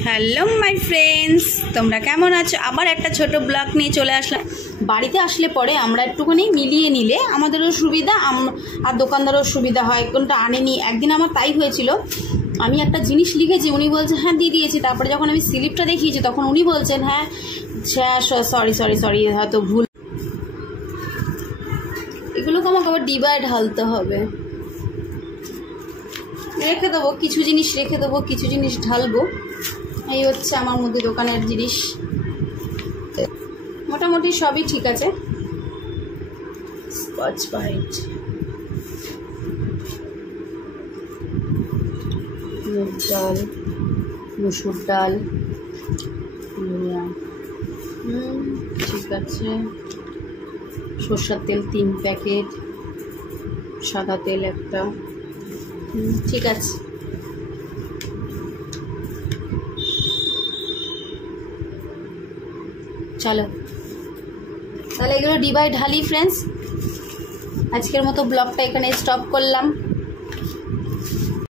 Hello my friends, তোমরা কেমন আছো? আবার একটা ছোট ব্লগ নিয়ে চলে আসলাম। বাড়িতে আসলে পরে আমরা একটুখানি মিলিয়ে নিলে আমাদেরও সুবিধা আর দোকানদারও সুবিধা হয়। কোনটা আনেনি, একদিন আমার তাই হয়েছিল। আমি একটা জিনিস লিখেছি, উনি বলছে হ্যাঁ দিয়ে দিয়েছি। তারপরে যখন আমি স্লিপটা দেখিয়েছি তখন উনি বলছেন হ্যাঁ সরি হয়তো ভুল। এগুলোকে আমাকে আবার ডিবায় ঢালতে হবে। রেখে দেবো কিছু জিনিস, কিছু জিনিস ঢালবো। এই হচ্ছে আমার মধ্যে দোকানের জিনিস, মোটামুটি সবই ঠিক আছে। স্কচ ব্রাইট, মুগ ডাল, মসুর ডাল, ঠিক আছে। সরষের তেল 3 প্যাকেট, সাদা তেল একটা, ঠিক আছে। চলো তাহলে এগুলো ডিবায় ঢালি ফ্রেন্ডস। আজকের মতো ব্লগটা এখানে স্টপ করলাম।